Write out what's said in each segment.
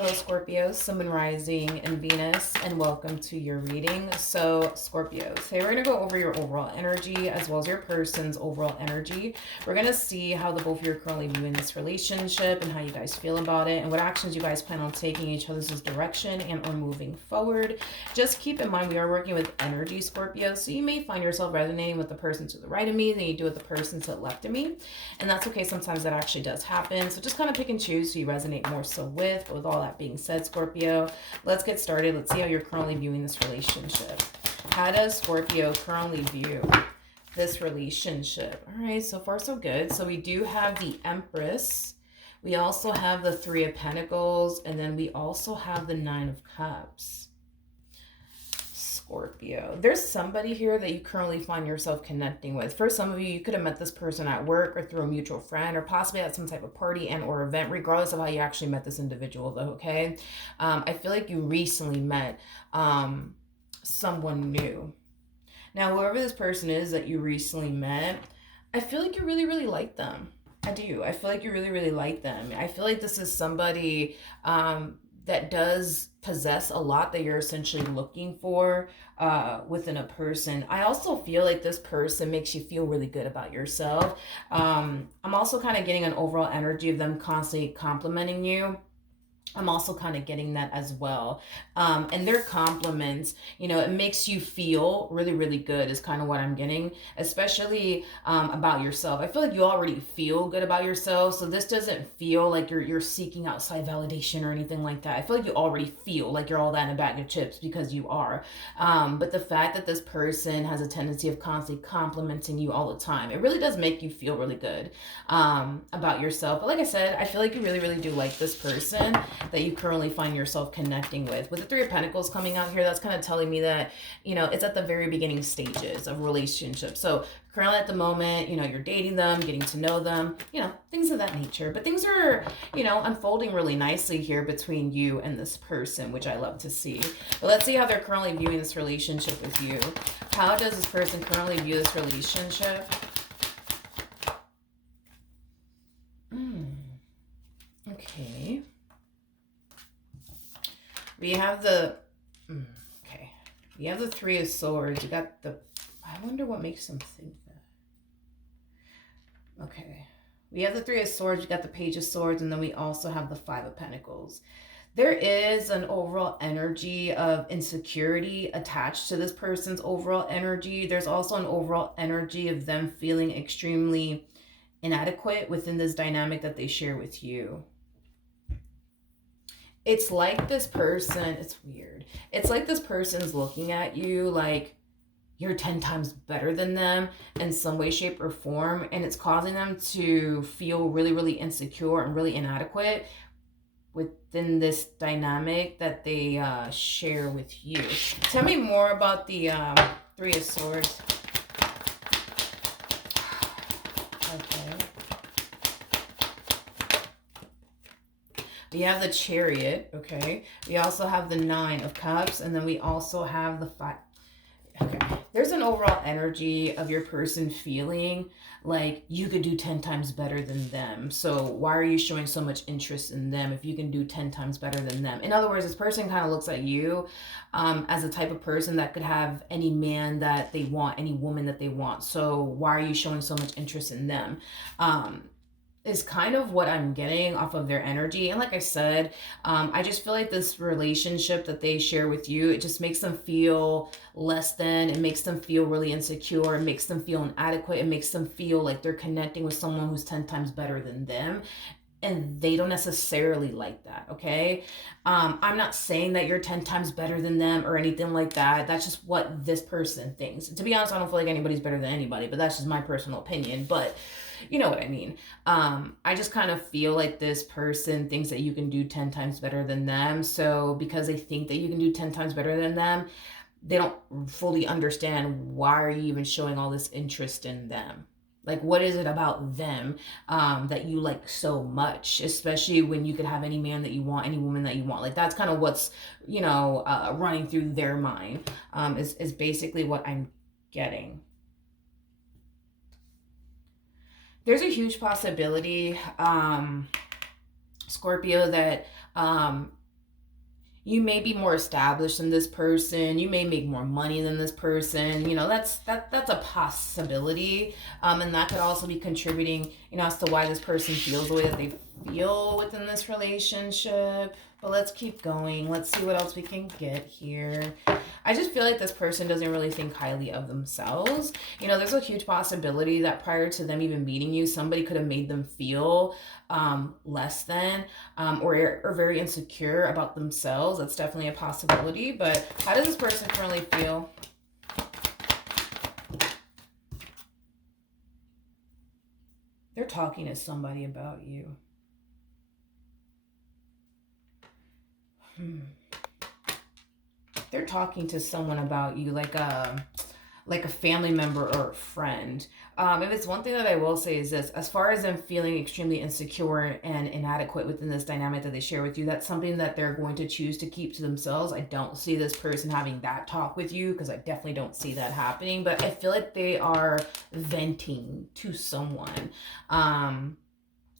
Hello, Scorpio, Sun, Moon, Rising, and Venus, and welcome to your reading. So, Scorpios, hey, we're going to go over your overall energy as well as your person's overall energy. We're going to see how the both of you are currently viewing this relationship and how you guys feel about it and what actions you guys plan on taking in each other's direction and or moving forward. Just keep in mind we are working with energy, Scorpio, so you may find yourself resonating with the person to the right of me than you do with the person to the left of me, and that's okay. Sometimes that actually does happen, so just kind of pick and choose who you resonate more so with. But with all that being said, Scorpio, let's get started. Let's see how you're currently viewing this relationship. How does Scorpio currently view this relationship? All right, so far so good. So we do have the Empress. We also have the Three of Pentacles, and then we also have the Nine of Cups. Scorpio, there's somebody here that you currently find yourself connecting with. For some of you, you could have met this person at work or through a mutual friend or possibly at some type of party and or event, regardless of how you actually met this individual though, okay? I feel like you recently met someone new. Now, whoever this person is that you recently met, I feel like you really, really like them. I do. I feel like you really, really like them. I feel like this is somebody that does possess a lot that you're essentially looking for within a person. I also feel like this person makes you feel really good about yourself. I'm also kind of getting an overall energy of them constantly complimenting you. I'm also kind of getting that as well. And their compliments, you know, it makes you feel really, really good is kind of what I'm getting, especially about yourself. I feel like you already feel good about yourself. So this doesn't feel like you're seeking outside validation or anything like that. I feel like you already feel like you're all that in a bag of chips because you are. But the fact that this person has a tendency of constantly complimenting you all the time, it really does make you feel really good about yourself. But like I said, I feel like you really, really do like this person that you currently find yourself connecting with. With the Three of Pentacles coming out here, that's kind of telling me that, you know, it's at the very beginning stages of relationships. So currently at the moment, you know, you're dating them, getting to know them, you know, things of that nature. But things are, you know, unfolding really nicely here between you and this person, which I love to see. But let's see how they're currently viewing this relationship with you. How does this person currently view this relationship? Okay. We have the, okay, we have the Three of Swords. You got the, I wonder what makes them think that. Okay, we have the Three of Swords, we got the Page of Swords, and then we also have the Five of Pentacles. There is an overall energy of insecurity attached to this person's overall energy. There's also an overall energy of them feeling extremely inadequate within this dynamic that they share with you. It's like this person, it's weird. It's like this person's looking at you like you're 10 times better than them in some way, shape, or form. And it's causing them to feel really, really insecure and really inadequate within this dynamic that they share with you. Tell me more about the Three of Swords. Okay. We have the Chariot, okay? We also have the Nine of Cups, and then we also have the Five. Okay. There's an overall energy of your person feeling like you could do 10 times better than them. So why are you showing so much interest in them if you can do 10 times better than them? In other words, this person kind of looks at you as a type of person that could have any man that they want, any woman that they want. So why are you showing so much interest in them? Is kind of what I'm getting off of their energy. And like I said, I just feel like this relationship that they share with you, it just makes them feel less than. It makes them feel really insecure. It makes them feel inadequate. It makes them feel like they're connecting with someone who's 10 times better than them. And they don't necessarily like that, okay? I'm not saying that you're 10 times better than them or anything like that. That's just what this person thinks. To be honest, I don't feel like anybody's better than anybody, but that's just my personal opinion. But you know what I mean. I just kind of feel like this person thinks that you can do 10 times better than them. So because they think that you can do 10 times better than them, they don't fully understand why are you even showing all this interest in them. Like, what is it about them that you like so much, especially when you could have any man that you want, any woman that you want? Like, that's kind of what's, you know, running through their mind is basically what I'm getting. There's a huge possibility, Scorpio, that you may be more established than this person. You may make more money than this person. That's a possibility. And that could also be contributing, as to why this person feels the way that they feel within this relationship. But let's keep going. Let's see what else we can get here. I just feel like this person doesn't really think highly of themselves. There's a huge possibility that prior to them even meeting you, somebody could have made them feel less than, or very insecure about themselves. That's definitely a possibility. But how does this person currently feel? They're talking to somebody about you. They're talking to someone about you, like a family member or a friend. If it's one thing that I will say is this: as far as them feeling extremely insecure and inadequate within this dynamic that they share with you, that's something that they're going to choose to keep to themselves. I don't see this person having that talk with you, because I definitely don't see that happening. But I feel like they are venting to someone.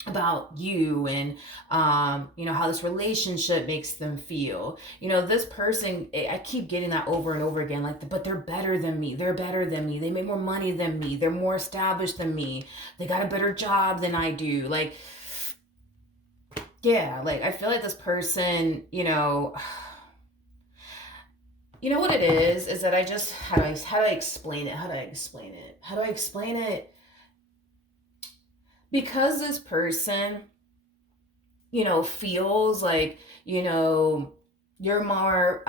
About you, and how this relationship makes them feel. This person, I keep getting that over and over again, like, but they're better than me, they make more money than me, they're more established than me, they got a better job than I do. Like, yeah, like, I feel like this person, what it is that I just, how do I explain it? Because this person, feels like, you're more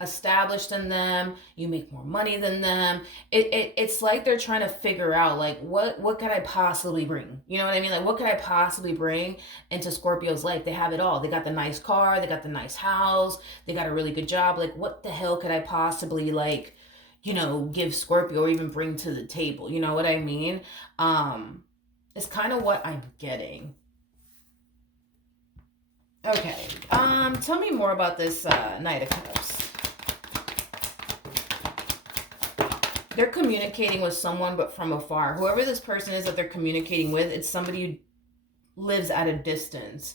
established than them, you make more money than them. It's like they're trying to figure out, like, what could I possibly bring? You know what I mean? Like, what could I possibly bring into Scorpio's life? They have it all. They got the nice car, they got the nice house, they got a really good job. Like, what the hell could I possibly, like, give Scorpio, or even bring to the table? You know what I mean? Is kind of what I'm getting. Okay. Tell me more about this Knight of Cups. They're communicating with someone, but from afar. Whoever this person is that they're communicating with, it's somebody who lives at a distance.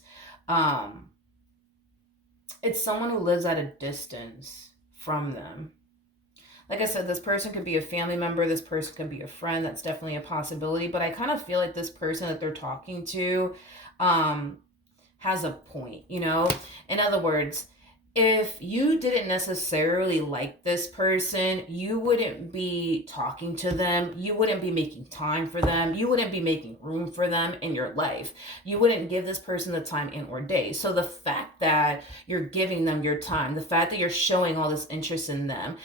It's someone who lives at a distance from them. Like I said, this person could be a family member, this person could be a friend. That's definitely a possibility. But I kind of feel like this person that they're talking to has a point, In other words, if you didn't necessarily like this person, you wouldn't be talking to them. You wouldn't be making time for them. You wouldn't be making room for them in your life. You wouldn't give this person the time in or day. So the fact that you're giving them your time, the fact that you're showing all this interest in them,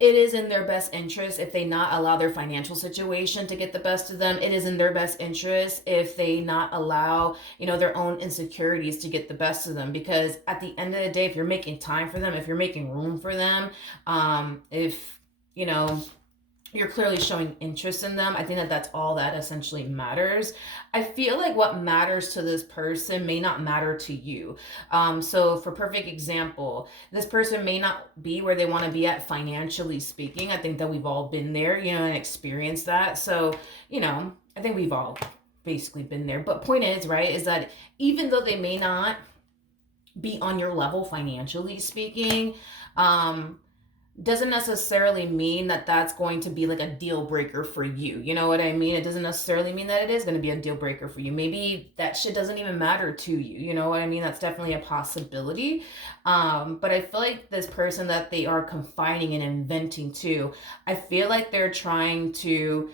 it is in their best interest if they not allow their financial situation to get the best of them. It is in their best interest if they not allow, their own insecurities to get the best of them. Because at the end of the day, if you're making time for them, if you're making room for them, if, you're clearly showing interest in them, I think that that's all that essentially matters. I feel like what matters to this person may not matter to you. So for perfect example, this person may not be where they want to be at financially speaking. I think that we've all been there, and experienced that. So, I think we've all basically been there. But point is, right, is that even though they may not be on your level financially speaking, doesn't necessarily mean that that's going to be like a deal breaker for you. You know what I mean? It doesn't necessarily mean that it is going to be a deal breaker for you. Maybe that shit doesn't even matter to you. You know what I mean? That's definitely a possibility. But I feel like this person that they are confiding and inventing to, I feel like they're trying to,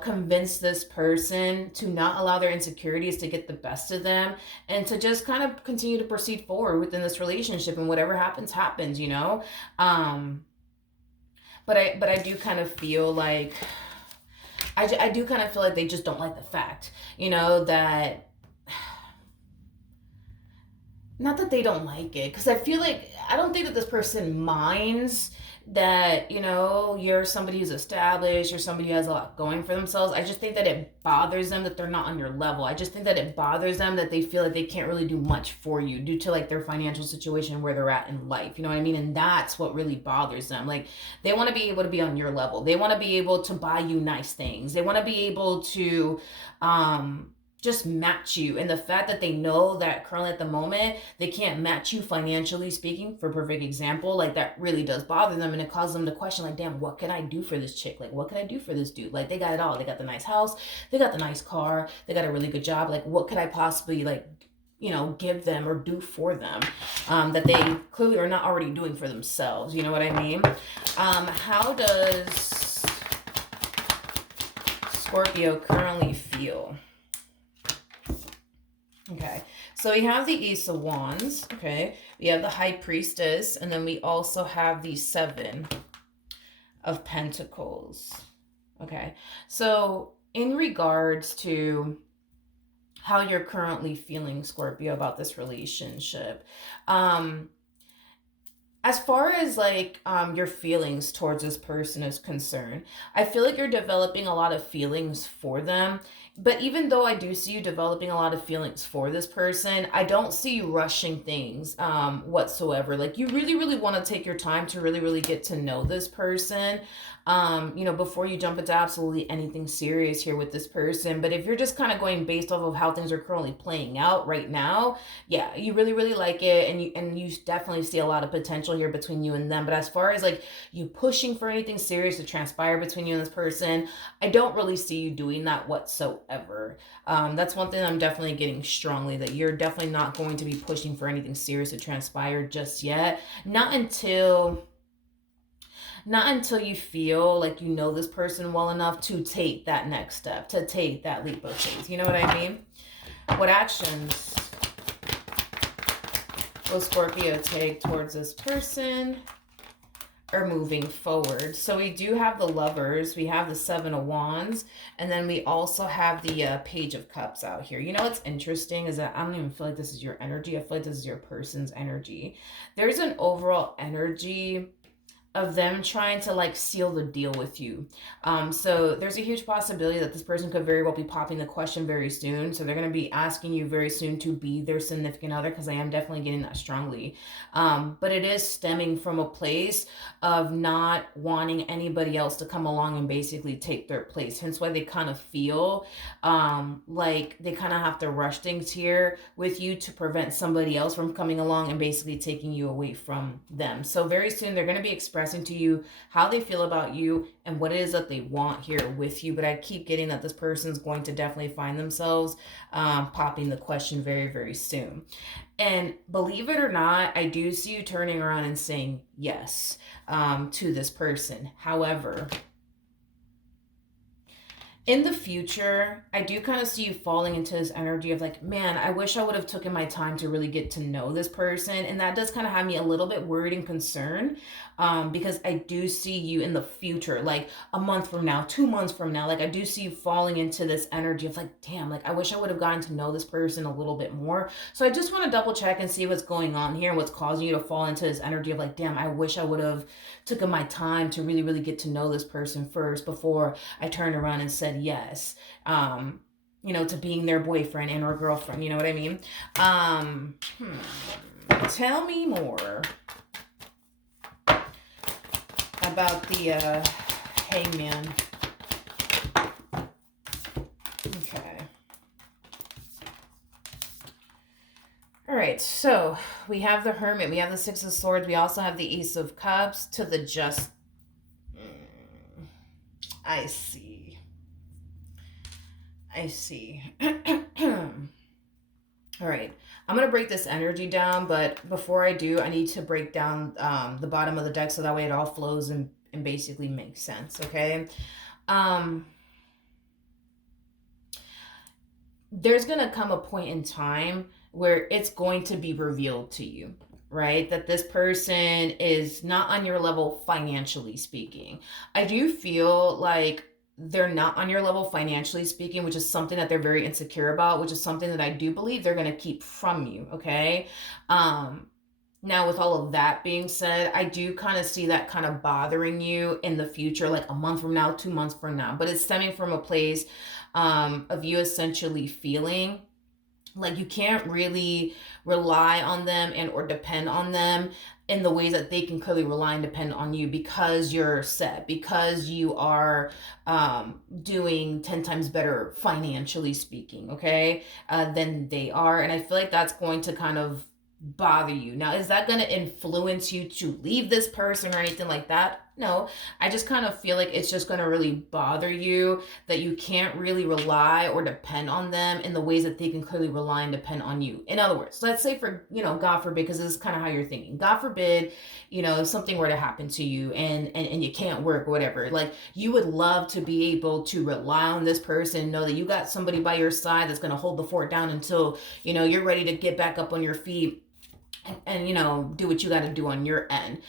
convince this person to not allow their insecurities to get the best of them, and to just kind of continue to proceed forward within this relationship, and whatever happens, happens, But I do kind of feel like, I do kind of feel like they just don't like the fact, that, not that they don't like it, because I feel like, I don't think that this person minds that, you're somebody who's established, you're somebody who has a lot going for themselves. I just think that it bothers them that they're not on your level. I just think that it bothers them that they feel like they can't really do much for you due to, like, their financial situation, where they're at in life. You know what I mean? And that's what really bothers them. Like, they want to be able to be on your level. They want to be able to buy you nice things. They want to be able to, just match you. And the fact that they know that currently at the moment they can't match you financially speaking, for perfect example, like that really does bother them, and it causes them to question, like, damn, what can I do for this chick? Like, what can I do for this dude? Like, they got it all. They got the nice house, they got the nice car, they got a really good job. Like, what could I possibly, like, give them or do for them, that they clearly are not already doing for themselves? You know what I mean? How does Scorpio currently feel? Okay, so we have the Ace of Wands, okay, we have the High Priestess, and then we also have the Seven of Pentacles. Okay, so in regards to how you're currently feeling, Scorpio, about this relationship, as far as like your feelings towards this person is concerned, I feel like you're developing a lot of feelings for them. But even though I do see you developing a lot of feelings for this person, I don't see you rushing things whatsoever. Like, you really, really want to take your time to really, really get to know this person, before you jump into absolutely anything serious here with this person. But if you're just kind of going based off of how things are currently playing out right now, yeah, you really, really like it, and you definitely see a lot of potential here between you and them. But as far as like you pushing for anything serious to transpire between you and this person, I don't really see you doing that whatsoever. That's one thing I'm definitely getting strongly, that you're definitely not going to be pushing for anything serious to transpire just yet. Not until you feel like you know this person well enough to take that next step, to take that leap of faith. You know what I mean? What actions will Scorpio take towards this person or moving forward? So we do have the Lovers, we have the Seven of Wands, and then we also have the Page of Cups out here. You know what's interesting is that I don't even feel like this is your energy. I feel like this is your person's energy. There's an overall energy of them trying to like seal the deal with you. So there's a huge possibility that this person could very well be popping the question very soon. So they're going to be asking you very soon to be their significant other, because I am definitely getting that strongly. But it is stemming from a place of not wanting anybody else to come along and basically take their place. Hence why they kind of feel like they kind of have to rush things here with you to prevent somebody else from coming along and basically taking you away from them. So very soon they're going to be expressing to you how they feel about you and what it is that they want here with you. But I keep getting that this person's going to definitely find themselves popping the question very, very soon. And believe it or not, I do see you turning around and saying yes to this person. However, in the future, I do kind of see you falling into this energy of like, man, I wish I would have taken my time to really get to know this person. And that does kind of have me a little bit worried and concerned, because I do see you in the future, like a month from now, 2 months from now, like I do see you falling into this energy of like, damn, like I wish I would have gotten to know this person a little bit more. So I just want to double check and see what's going on here and what's causing you to fall into this energy of like, damn, I wish I would have taken my time to really, really get to know this person first before I turned around and said yes, to being their boyfriend and or girlfriend. You know what I mean? Tell me more about the Hangman. Okay. All right, so we have the Hermit, we have the Six of Swords, we also have the Ace of Cups to the Just. I see. All right, I'm going to break this energy down, but before I do, I need to break down the bottom of the deck so that way it all flows and basically makes sense, okay? There's going to come a point in time where it's going to be revealed to you, right? That this person is not on your level financially speaking. I do feel like they're not on your level financially speaking, which is something that they're very insecure about, which is something that I do believe they're going to keep from you, okay? Now, with all of that being said, I do kind of see that kind of bothering you in the future, like a month from now, 2 months from now. But it's stemming from a place of you essentially feeling Like you can't really rely on them and or depend on them in the ways that they can clearly rely and depend on you, because you're set, because you are doing 10 times better financially speaking, okay, than they are. And I feel like that's going to kind of bother you. Now, is that going to influence you to leave this person or anything like that? No, I just kind of feel like it's just going to really bother you that you can't really rely or depend on them in the ways that they can clearly rely and depend on you. In other words, let's say, for, God forbid, because this is kind of how you're thinking. God forbid, if something were to happen to you and you can't work or whatever, like you would love to be able to rely on this person, know that you got somebody by your side that's going to hold the fort down until, you're ready to get back up on your feet and do what you got to do on your end.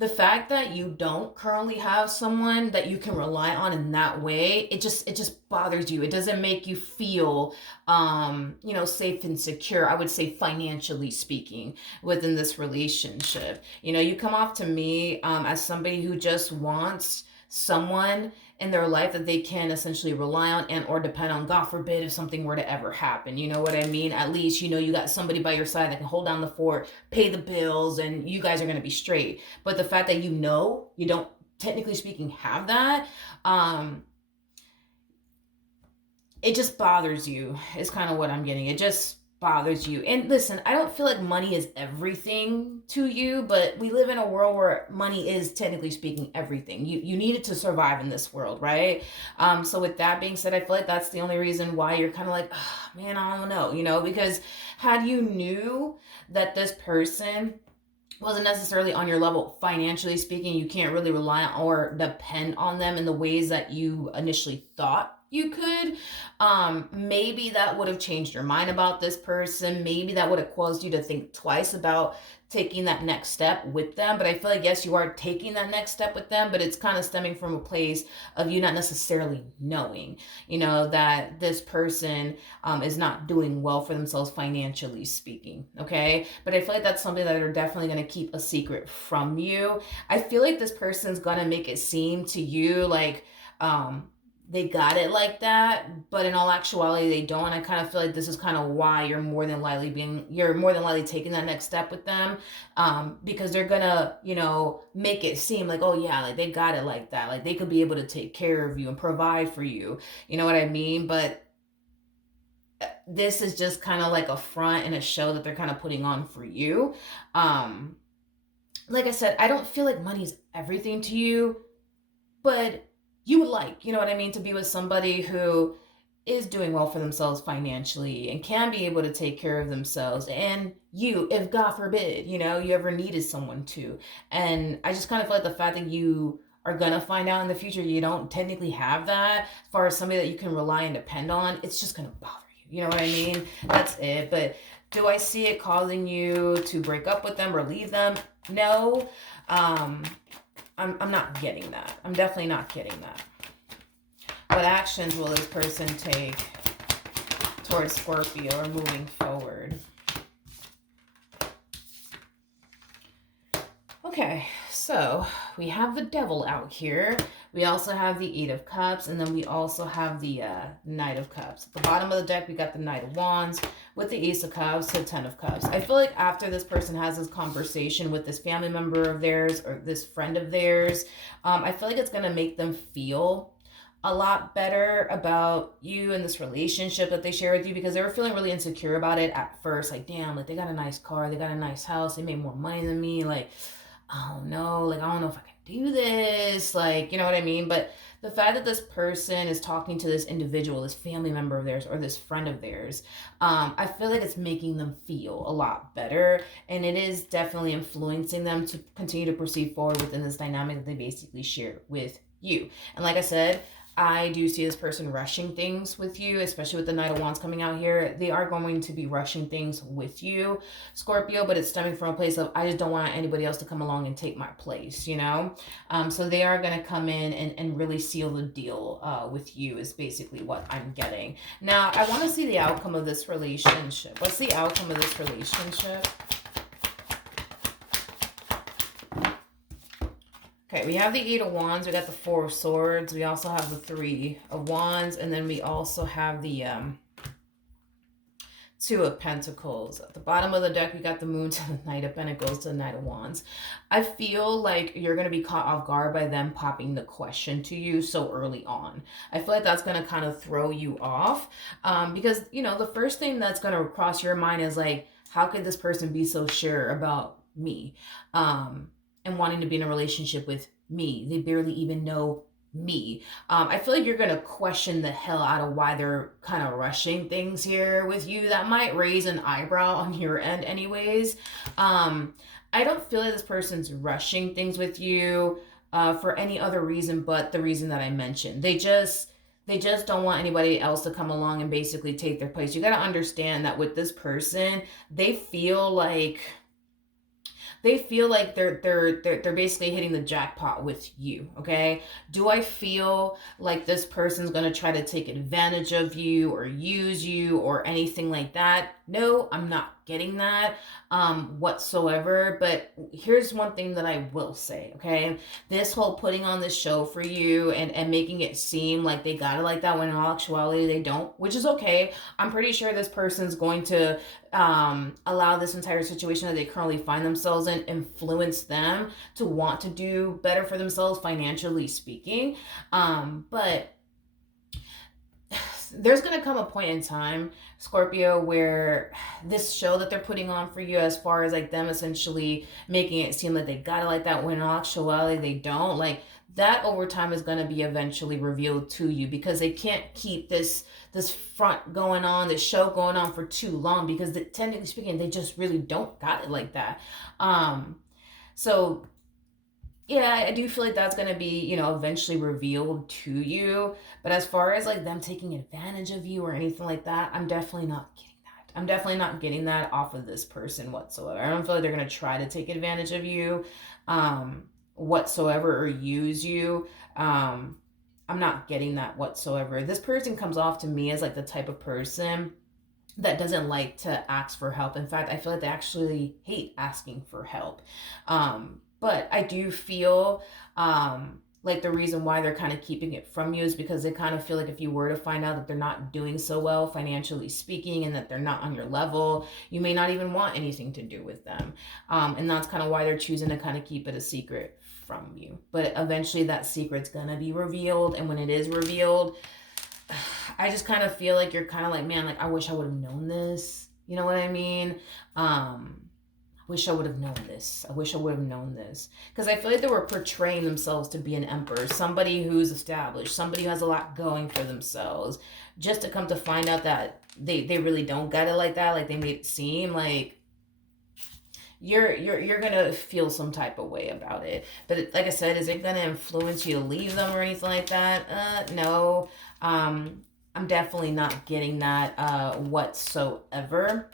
The fact that you don't currently have someone that you can rely on in that way, it just bothers you. It doesn't make you feel safe and secure, I would say, financially speaking, within this relationship. You come off to me as somebody who just wants someone in their life that they can essentially rely on and or depend on. God forbid if something were to ever happen, you know what I mean? At least you got somebody by your side that can hold down the fort, pay the bills, and you guys are going to be straight. But the fact that you don't, technically speaking, have that, it just bothers you, is kind of what I'm getting. It just bothers you. And listen, I don't feel like money is everything to you, but we live in a world where money is, technically speaking, everything. You need it to survive in this world, right? So with that being said, I feel like that's the only reason why you're kind of like, oh, man, I don't know, because had you knew that this person wasn't necessarily on your level financially speaking, you can't really rely on or depend on them in the ways that you initially thought you could, maybe that would have changed your mind about this person. Maybe that would have caused you to think twice about taking that next step with them. But I feel like, yes, you are taking that next step with them, but it's kind of stemming from a place of you not necessarily knowing, that this person is not doing well for themselves financially speaking, okay? But I feel like that's something that they're definitely going to keep a secret from you. I feel like this person's going to make it seem to you like, they got it like that, but in all actuality they don't. I kind of feel like this is kind of why you're more than likely taking that next step with them, because they're gonna make it seem like, oh yeah, like they got it like that, like they could be able to take care of you and provide for you, you know what I mean? But this is just kind of like a front and a show that they're kind of putting on for you. Like I said, I don't feel like money's everything to you, but you would like, you know what I mean, to be with somebody who is doing well for themselves financially and can be able to take care of themselves. And you, if God forbid, you ever needed someone to. And I just kind of feel like the fact that you are going to find out in the future you don't technically have that, as far as somebody that you can rely and depend on, it's just going to bother you. You know what I mean? That's it. But do I see it causing you to break up with them or leave them? No. I'm not getting that. I'm definitely not getting that. What actions will this person take towards Scorpio or moving forward? Okay, so we have the Devil out here. We also have the Eight of Cups, and then we also have the Knight of Cups. At the bottom of the deck, we got the Knight of Wands with the Ace of Cups, the Ten of Cups. I feel like after this person has this conversation with this family member of theirs or this friend of theirs, I feel like it's going to make them feel a lot better about you and this relationship that they share with you, because they were feeling really insecure about it at first. Like, damn, like they got a nice car, they got a nice house, they made more money than me. Like, I don't know, like, I don't know if I can do this, like, you know what I mean? But the fact that this person is talking to this individual, this family member of theirs, or this friend of theirs, I feel like it's making them feel a lot better, and it is definitely influencing them to continue to proceed forward within this dynamic that they basically share with you. And like I said, I do see this person rushing things with you, especially with the Knight of Wands coming out here. They are going to be rushing things with you, Scorpio, but it's stemming from a place of, I just don't want anybody else to come along and take my place, So they are going to come in and really seal the deal with you, is basically what I'm getting. Now, I want to see the outcome of this relationship. What's the outcome of this relationship? Okay, we have the Eight of Wands, we got the Four of Swords, we also have the Three of Wands, and then we also have the Two of Pentacles. At the bottom of the deck, we got the Moon to the Knight of Pentacles to the Knight of Wands. I feel like you're going to be caught off guard by them popping the question to you so early on. I feel like that's going to kind of throw you off because, you know, the first thing that's going to cross your mind is like, how could this person be so sure about me and wanting to be in a relationship with me? They barely even know me. I feel like you're going to question the hell out of why they're kind of rushing things here with you. That might raise an eyebrow on your end anyways. I don't feel like this person's rushing things with you for any other reason but the reason that I mentioned. They just don't want anybody else to come along and basically take their place. You got to understand that with this person, they feel like they're basically hitting the jackpot with you. Okay, do I feel like this person's gonna try to take advantage of you or use you or anything like that? No, I'm not getting that whatsoever. But here's one thing that I will say. Okay, this whole putting on this show for you and making it seem like they got it like that when in all actuality they don't, which is okay. I'm pretty sure this person's going to allow this entire situation that they currently find themselves in influence them to want to do better for themselves financially speaking. But there's going to come a point in time, Scorpio, where this show that they're putting on for you, as far as like them essentially making it seem like they got it like that when in actuality they don't, like that over time is going to be eventually revealed to you, because they can't keep this front going on, this show going on for too long, because technically speaking, they just really don't got it like that. So yeah, I do feel like that's going to be, you know, eventually revealed to you. But as far as like them taking advantage of you or anything like that, I'm definitely not getting that. I'm definitely not getting that off of this person whatsoever. I don't feel like they're going to try to take advantage of you whatsoever or use you. I'm not getting that whatsoever. This person comes off to me as like the type of person that doesn't like to ask for help. In fact, I feel like they actually hate asking for help. But I do feel like the reason why they're kind of keeping it from you is because they kind of feel like if you were to find out that they're not doing so well financially speaking and that they're not on your level, you may not even want anything to do with them. And that's kind of why they're choosing to kind of keep it a secret from you. But eventually that secret's gonna be revealed, and when it is revealed, I just kind of feel like you're kind of like, man, like I wish I would have known this. You know what I mean? Wish I would have known this. I wish I would have known this. Because I feel like they were portraying themselves to be an emperor, somebody who's established, somebody who has a lot going for themselves, just to come to find out that they really don't got it like that. Like they made it seem like you're gonna feel some type of way about it. But like I said, is it gonna influence you to leave them or anything like that? No. I'm definitely not getting that whatsoever.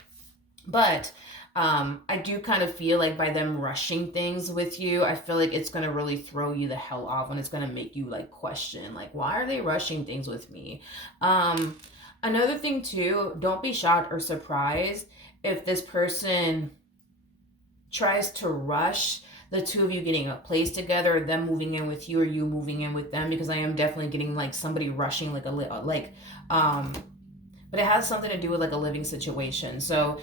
But I do kind of feel like by them rushing things with you, I feel like it's going to really throw you the hell off, and it's going to make you like question, like, why are they rushing things with me? Another thing too, don't be shocked or surprised if this person tries to rush the two of you getting a place together, them moving in with you or you moving in with them, because I am definitely getting like somebody rushing like but it has something to do with like a living situation. So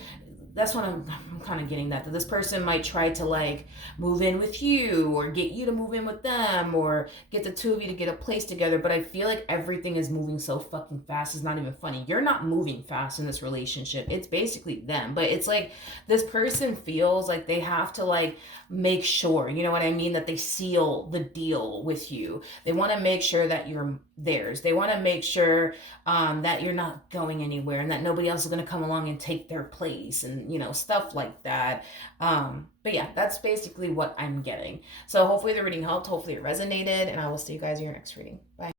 that's what I'm kind of getting that this person might try to like move in with you or get you to move in with them or get the two of you to get a place together. But I feel like everything is moving so fucking fast. It's not even funny. You're not moving fast in this relationship. It's basically them. But it's like this person feels like they have to like make sure, you know what I mean, that they seal the deal with you. They want to make sure that you're theirs. They want to make sure that you're not going anywhere and that nobody else is going to come along and take their place and, you know, stuff like that. But yeah, that's basically what I'm getting. So hopefully the reading helped. Hopefully it resonated, and I will see you guys in your next reading. Bye.